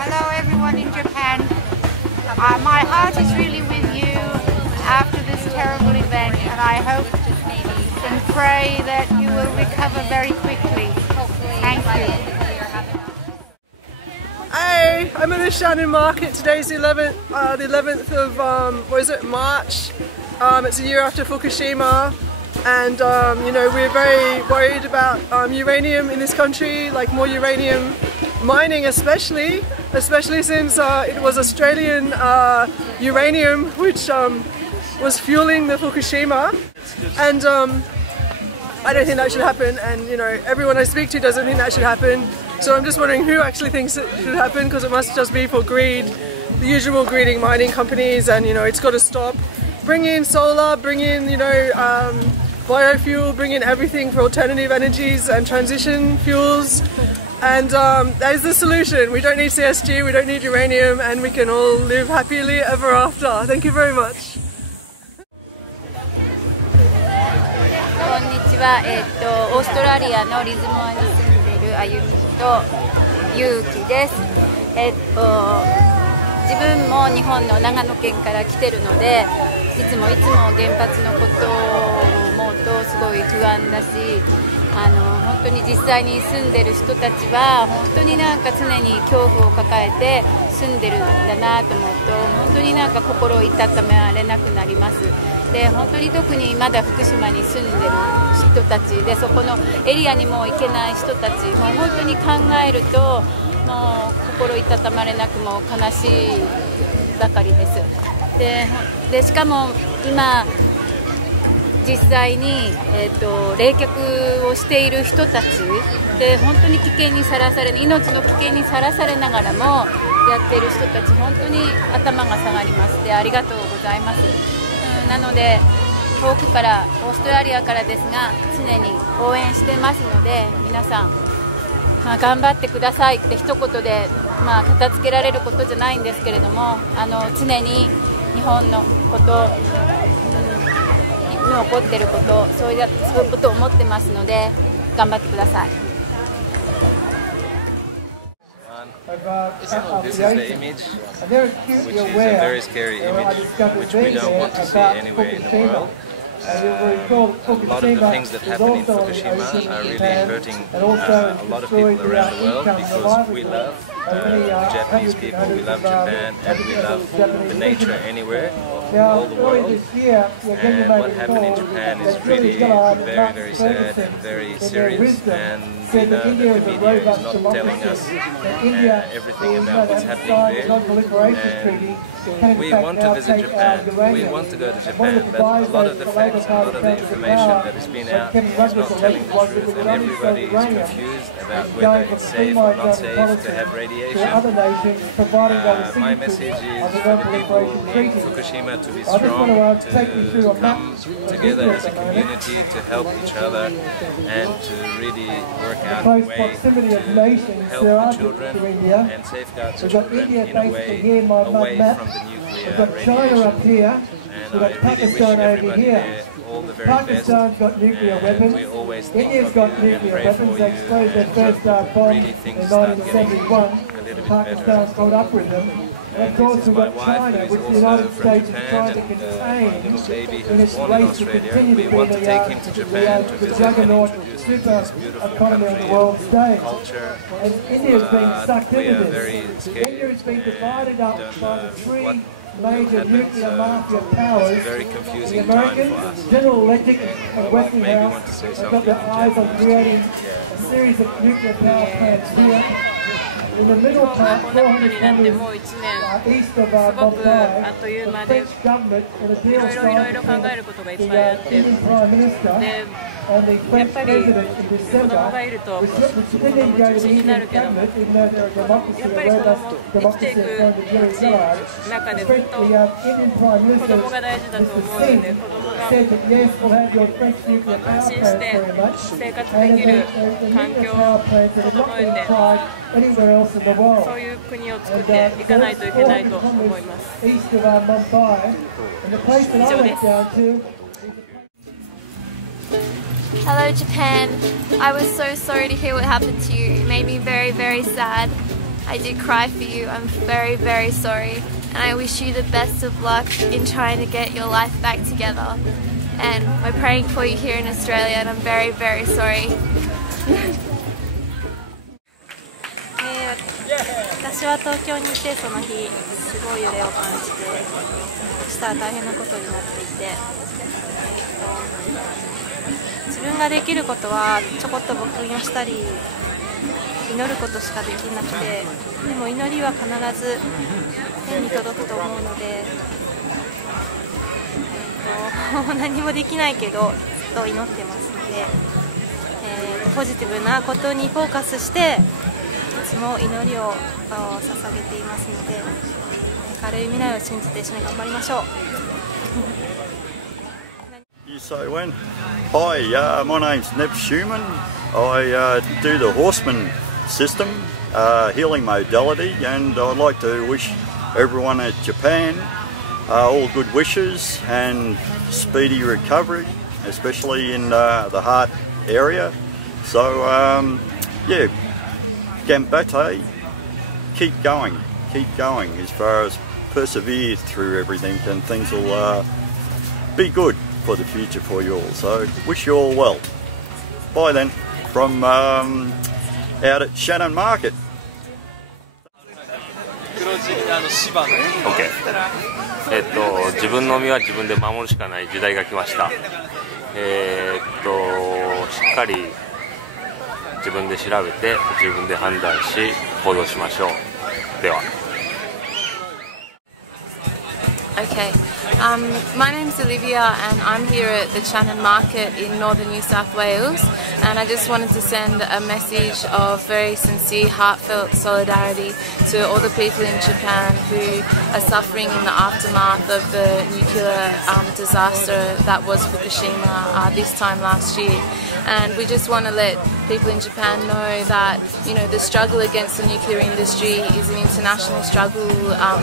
Hello everyone in Japan. My heart is really with you after this terrible event, and I hope and pray that you will recover very quickly. Thank you. Hey, I'm at the Channon market. Today's the 11th of March. It's a year after Fukushima, and you know, we're very worried about uranium in this country, like more uranium mining, especially since it was Australian uranium which was fueling the Fukushima, and I don't think that should happen, and you know, everyone I speak to doesn't think that should happen. So I'm just wondering who actually thinks it should happen, because it must just be for greed, the usual greeding mining companies, and you know, it's got to stop. Bring in solar, bring in, you know, biofuel, bring in everything for alternative energies and transition fuels, and that is the solution. We don't need CSG, we don't need uranium, and we can all live happily ever after. Thank you very much. こんにちは。オーストラリアのリズモアに住んでいるあゆみとゆうきです。自分も日本の長野県から来てるので、いつも原発のことを思うとすごい不安だし、本当に実際に住んでる人たちは本当になんか常に恐怖を抱えて住んでるんだなと思うと、本当になんか心をいたためられなくなります。で、本当に特にまだ福島に住んでる人たちで、そこのエリアにも行けない人たちも本当に考えると、もう心いたたまれなくも悲しいばかりです。でしかも今実際に、冷却をしている人たちで、本当に危険にさらされ、命の危険にさらされながらもやっている人たち、本当に頭が下がります。で、ありがとうございます。なので遠くからオーストラリアからですが常に応援してますので、皆さん、頑張ってくださいって一言で、片付けられることじゃないんですけれども、常に日本のこと、今起こっていること、そういうことを思ってますので、頑張ってください。This is the image, which is a very scary image, which we don't want to see anywhere in the world. A lot of the things that happen in Fukushima are really hurting a lot of people around the world, because we love the Japanese people, we love Japan, and we love the nature anywhere, all the world. And what happened in Japan is really very, very sad and very serious, and we know that the media is not telling us everything about what's happening there. And we want to visit Japan, we want to go to Japan, but a lot of the facts, a lot of the information that has been out is not telling the truth, and everybody is confused about whether it's safe or not safe to have radiation. My message is for the people in Fukushima to be strong, to come together as a community, to help each other, and to really work out a way to help the children and safeguard the children in a way away from the nuclear radiation. And I really wish everybody there all the very best, and we always think of you and pray for you, and really things start getting a little bit better. And this is my wife, who is also from Japan, and my little baby who's born in Australia. We want to take him to Japan to visit and introduce him to this beautiful country and culture. But we are very scared and don't know what major nuclear mafia powers. It's a very confusing time for us. General Electric and Westinghouse have got their eyes on creating a series of nuclear power plants here. In the middle part, 400 kilometers east of Mumbai, the French government, in a deal signed between the Indian Prime Minister and the French President in December, which didn't go to the Indian government, even though they're a democracy, a robust democracy according to Jerry Gillard. The Indian Prime Minister, Mr. Singh, said that yes, we'll have your French nuclear power plants very much, and the nuclear power plants that have not been tried anywhere else in the world. And east of Mumbai, and the place that I went down to. Hello Japan. I was so sorry to hear what happened to you. It made me very, very sad. I did cry for you. I'm very, very sorry. And I wish you the best of luck in trying to get your life back together. And we're praying for you here in Australia, and I'm very, very sorry. 私は東京にいて、その日すごい揺れを感じて、したら大変なことになっていて、自分ができることはちょこっと募金をしたり祈ることしかできなくて、でも祈りは必ず天に届くと思うので、何もできないけどずっと祈ってますので、ポジティブなことにフォーカスしていつも祈りを捧げていますので、明るい未来を信じて一緒に頑張りましょう。So when my name's Nev Schumann. I do the horseman system, healing modality, and I'd like to wish everyone at Japan all good wishes and speedy recovery, especially in the heart area. So yeah, Gambate, keep going as far as persevere through everything, and things will be good for the future for you all. So wish you all well. Bye then, from out at Channon Market. OK。自分の身は自分で守るしかない時代が来ました。しっかり自分で調べて自分で判断し行動しましょう。では。Okay, my name's Olivia and I'm here at the Channon Market in northern New South Wales, and I just wanted to send a message of very sincere, heartfelt solidarity to all the people in Japan who are suffering in the aftermath of the nuclear disaster that was Fukushima this time last year. And we just want to let people in Japan know that, you know, the struggle against the nuclear industry is an international struggle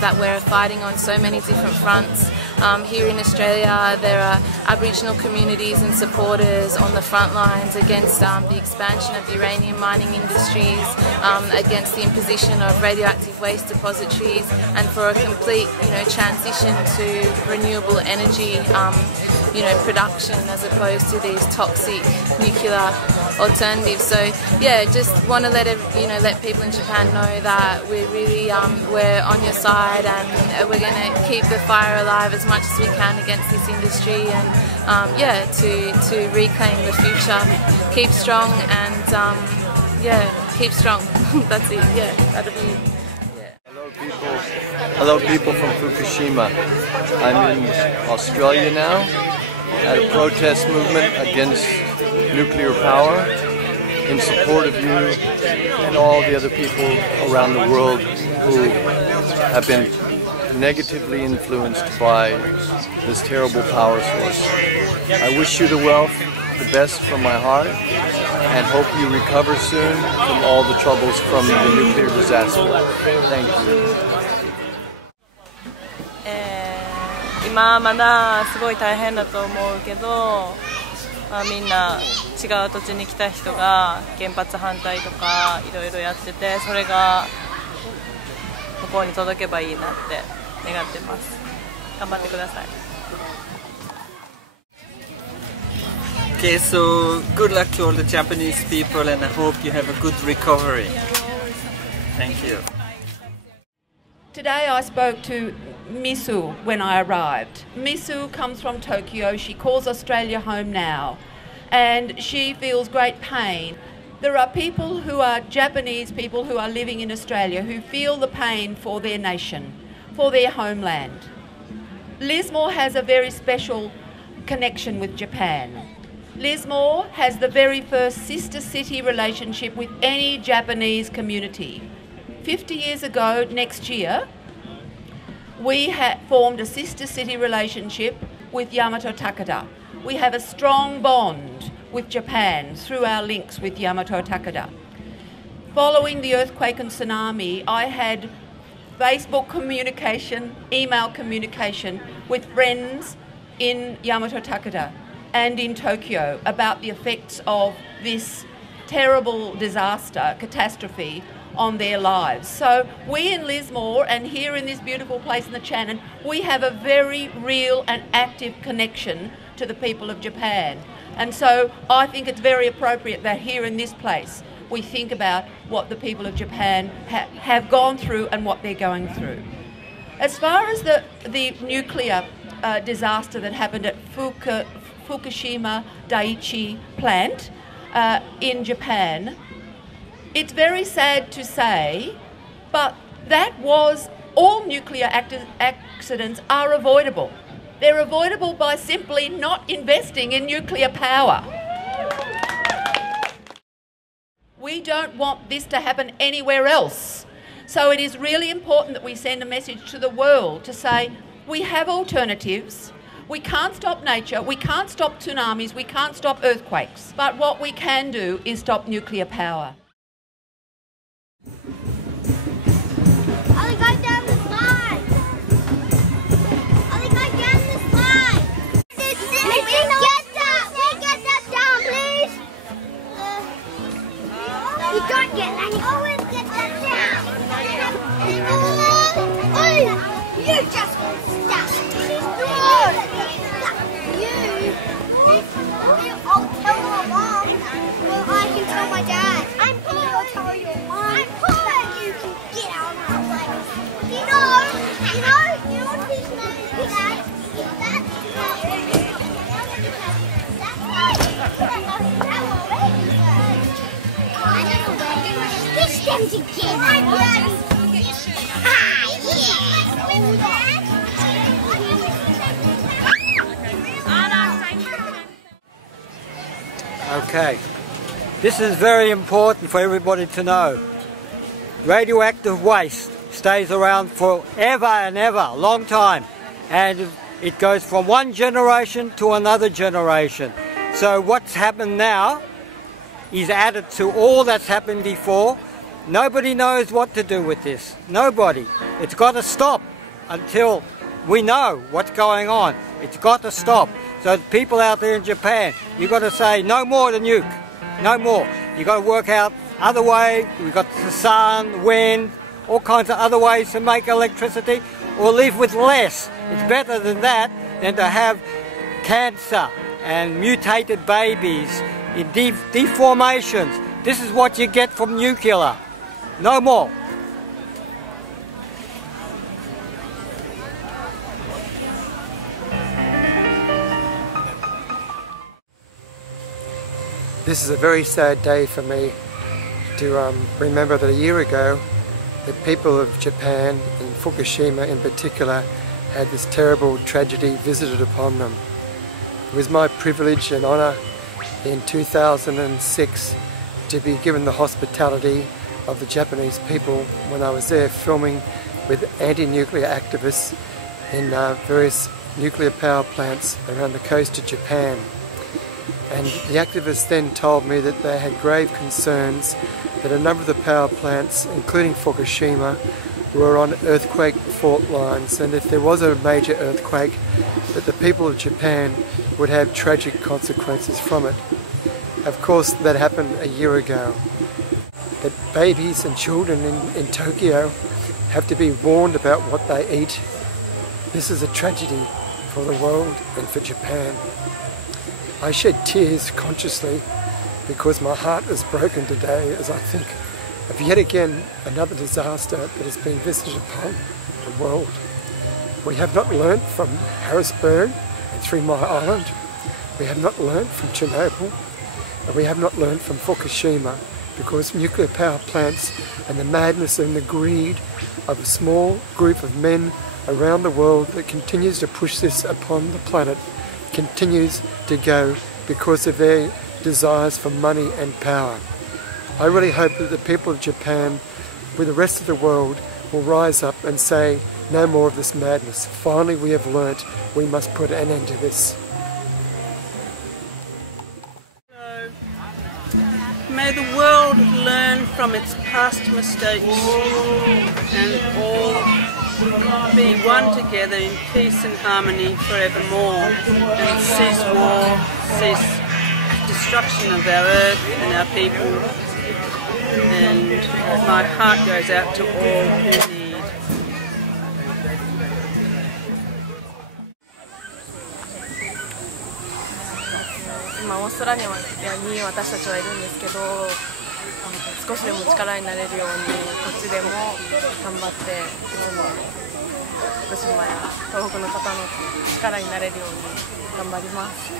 that we're fighting on so many different fronts. Here in Australia, there are Aboriginal communities and supporters on the front lines against the expansion of the uranium mining industries, against the imposition of radioactive waste depositories, and for a complete, you know, transition to renewable energy, you know, production as opposed to these toxic nuclear alternatives. So yeah, just want to let people in Japan know that we're really we're on your side, and we're going to keep the fire alive as much as we can against this industry, and yeah, to reclaim the future. Keep strong, and yeah, keep strong. That's it. Yeah, that'll be. Hello people from Fukushima. I'm in Australia now at a protest movement against nuclear power in support of you and all the other people around the world who have been negatively influenced by this terrible power source. I wish you the best from my heart, and hope you recover soon from all the troubles from the nuclear disaster. Thank you. 今まだすごい大変だと思うけど、みんな違う土地に来た人が原発反対とかいろいろやってて、それが向こうに届けばいいなって願ってます。頑張ってください。Okay, so good luck to all the Japanese people, and I hope you have a good recovery. Thank you. Today I spoke to Misu when I arrived. Misu comes from Tokyo. She calls Australia home now, and she feels great pain. There are people who are Japanese people who are living in Australia who feel the pain for their nation, for their homeland. Lismore has a very special connection with Japan. Lismore has the very first sister city relationship with any Japanese community. 50 years ago, next year, we formed a sister city relationship with Yamato Takeda. We have a strong bond with Japan through our links with Yamato Takeda. Following the earthquake and tsunami, I had Facebook communication, email communication with friends in Yamato Takeda and in Tokyo about the effects of this terrible disaster, catastrophe, on their lives. So we in Lismore and here in this beautiful place in the Channon, we have a very real and active connection to the people of Japan. And so I think it's very appropriate that here in this place we think about what the people of Japan have gone through and what they're going through. As far as the nuclear disaster that happened at Fukushima Daiichi plant in Japan, it's very sad to say, but that was, all nuclear accidents are avoidable. They're avoidable by simply not investing in nuclear power. We don't want this to happen anywhere else. So it is really important that we send a message to the world to say, we have alternatives. We can't stop nature, we can't stop tsunamis, we can't stop earthquakes. But what we can do is stop nuclear power. Ollie, go down the slide. Ollie, go down the slide. Get that down, please. You don't get that. You always get that down. Ollie, you just stop. I'll tell my mom. Well, I can tell my dad. I'm pulling. I'll tell your mom. I'm pulling. You can get out of my way. You know what his name is, Dad? Stitch them together. Okay, this is very important for everybody to know. Radioactive waste stays around forever and ever, a long time, and it goes from one generation to another generation. So what's happened now is added to all that's happened before. Nobody knows what to do with this. Nobody. It's got to stop until we know what's going on. It's got to stop. So the people out there in Japan, you've got to say no more to nuke. No more. You've got to work out other ways. We've got the sun, wind, all kinds of other ways to make electricity, or live with less. It's better than that than to have cancer and mutated babies in deformations. This is what you get from nuclear. No more. This is a very sad day for me to remember that a year ago the people of Japan and Fukushima in particular had this terrible tragedy visited upon them. It was my privilege and honour in 2006 to be given the hospitality of the Japanese people when I was there filming with anti-nuclear activists in various nuclear power plants around the coast of Japan. And the activists then told me that they had grave concerns that a number of the power plants, including Fukushima, were on earthquake fault lines, and if there was a major earthquake, that the people of Japan would have tragic consequences from it. Of course, that happened a year ago. That babies and children in Tokyo have to be warned about what they eat. This is a tragedy for the world and for Japan. I shed tears consciously because my heart is broken today as I think of yet again another disaster that has been visited upon the world. We have not learnt from Harrisburg and 3 Mile Island. We have not learnt from Chernobyl, and we have not learnt from Fukushima, because nuclear power plants and the madness and the greed of a small group of men around the world that continues to push this upon the planet continues to go because of their desires for money and power. I really hope that the people of Japan, with the rest of the world, will rise up and say, no more of this madness. Finally we have learnt we must put an end to this. May the world learn from its past mistakes and all be one together in peace and harmony forevermore, and cease war, cease destruction of our earth and our people. and my heart goes out to all who need. 今オーストラリアに私たちはいるんですけど、少しでも力になれるようにこっちでも頑張っていつも福島や東北の方の力になれるように頑張ります。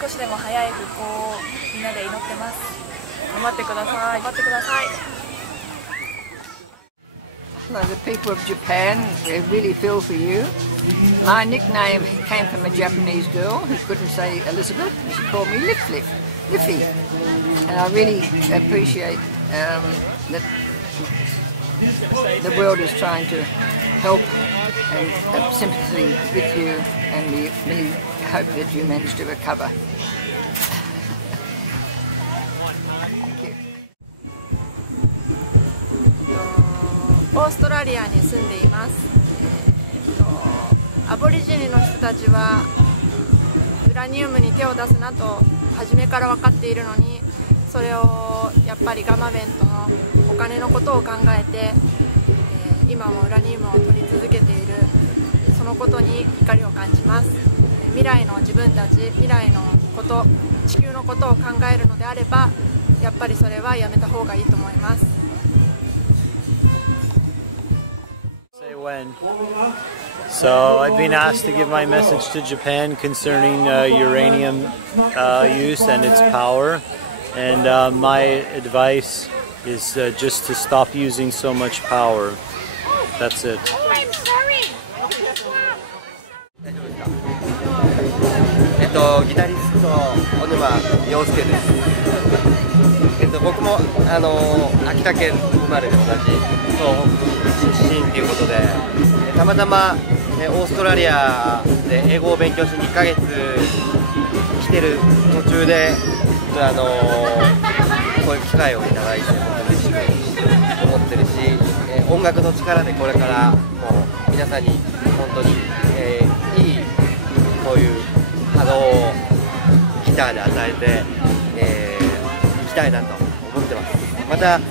少しでも早い復興をみんなで祈ってます。頑張ってください。頑張ってください。Hello, the people of Japan, we really feel for you. My nickname came from a Japanese girl who couldn't say Elizabeth. She called me Liffy. And I really appreciate that the world is trying to help and have sympathy with you, and we really hope that you manage to recover. Thank you. オーストラリアに住んでいます。アボリジニの人たちはウラニウムに手を出すなと初めから分かっているのに、それをやっぱりガマベントのお金のことを考えて、今もウラニウムを取り続けている、そのことに怒りを感じます。未来の自分たち、未来のこと、地球のことを考えるのであれば、やっぱりそれはやめた方がいいと思います。So I've been asked to give my message to Japan concerning uranium use and its power, and my advice is just to stop using so much power. That's it. ギタリスト小沼陽介です。僕も秋田県生まれで同じ東北出身ということで、たまたまオーストラリアで英語を勉強しに1ヶ月来てる途中でこういう機会をいただいて本当に嬉しく思ってるし、音楽の力でこれからもう皆さんに本当に、いいこういう波動をギターで与えて、いきたいなと思ってます。また、日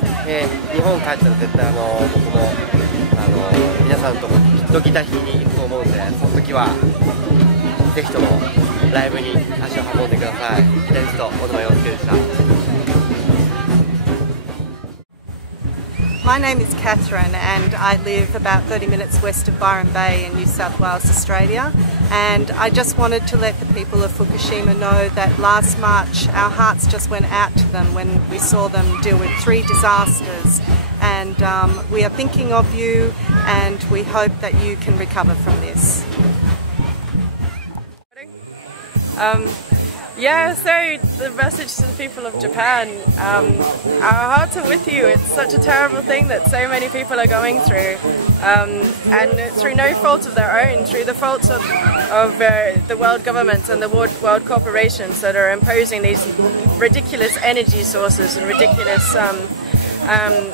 本帰ったら絶対僕も皆さんときっとギター弾きに行くと思うんで、その時はぜひともライブに足を運んでください。ギタリスト小沼陽介でした。My name is Catherine and I live about 30 minutes west of Byron Bay in New South Wales, Australia. And I just wanted to let the people of Fukushima know that last March our hearts just went out to them when we saw them deal with 3 disasters. And we are thinking of you and we hope that you can recover from this. Yeah, so the message to the people of Japan, our hearts are with you. It's such a terrible thing that so many people are going through, and through no fault of their own, through the fault of the world governments and the world corporations that are imposing these ridiculous energy sources and ridiculous,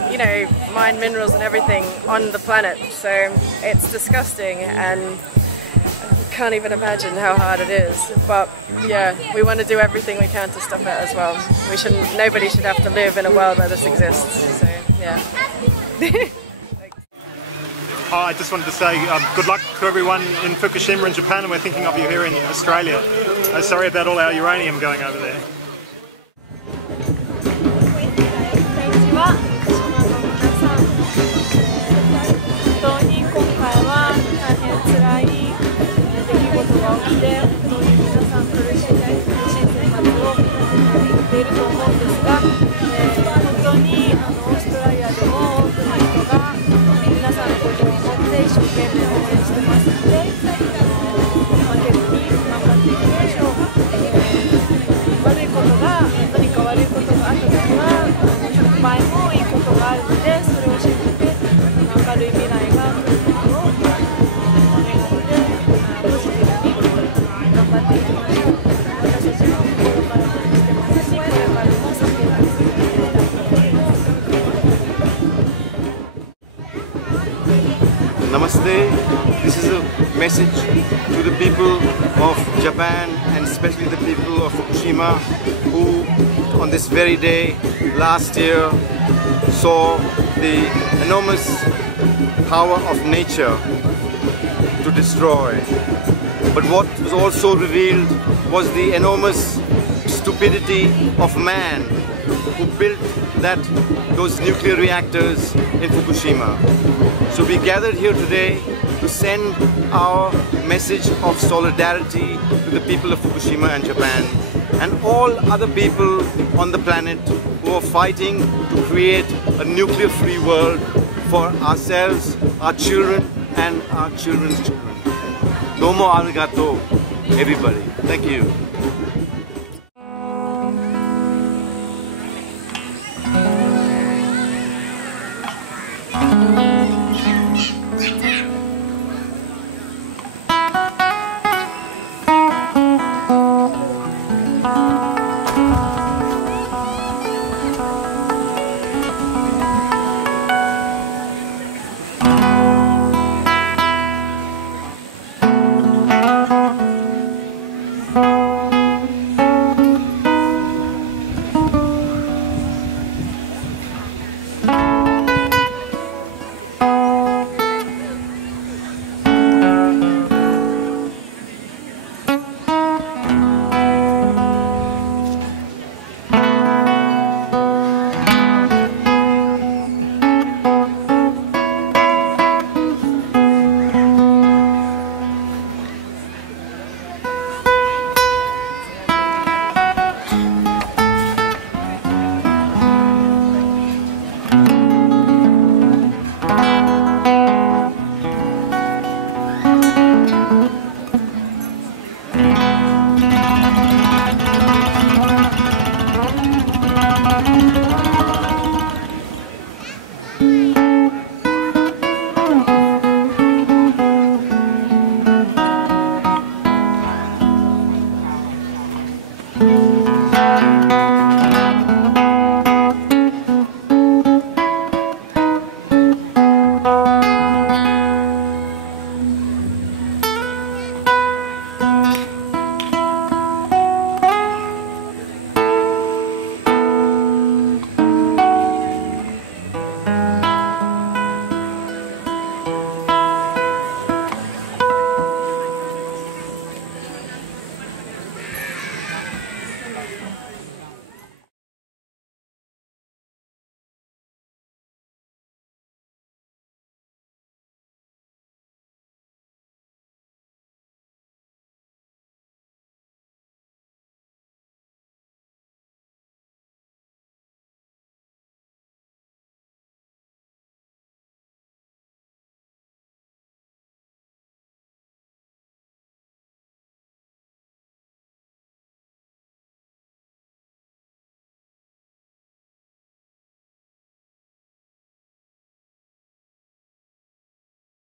you know, mine minerals and everything on the planet. So it's disgusting, and can't even imagine how hard it is, but yeah, we want to do everything we can to stop it as well. Nobody should have to live in a world where this exists, so yeah. I just wanted to say good luck to everyone in Fukushima in Japan, and we're thinking of you here in Australia. Sorry about all our uranium going over there. が起きて、本当に皆さん苦しい生活を送っていると思うんですが、本当にオーストラリアでも多くの人が皆さんのことを思って一生懸命応援してますので、負けずに頑張っていきましょう。悪いことが、何か悪いことがあったときは100倍もいいことがあるので、それを信じて明るい未来が来ることを願ってポジティブに頑張っていきましょう。私たちも心から応援してますし、これからもサポート続けていきたいと思います。Namaste. This is a message to the people of Japan and especially the people of Fukushima who on this very day last year saw the enormous power of nature to destroy. But what was also revealed was the enormous stupidity of man who built those nuclear reactors in Fukushima. So we gathered here today to send our message of solidarity to the people of Fukushima and Japan and all other people on the planet who are fighting to create a nuclear-free world for ourselves, our children and our children's children. Domo arigato, everybody. Thank you.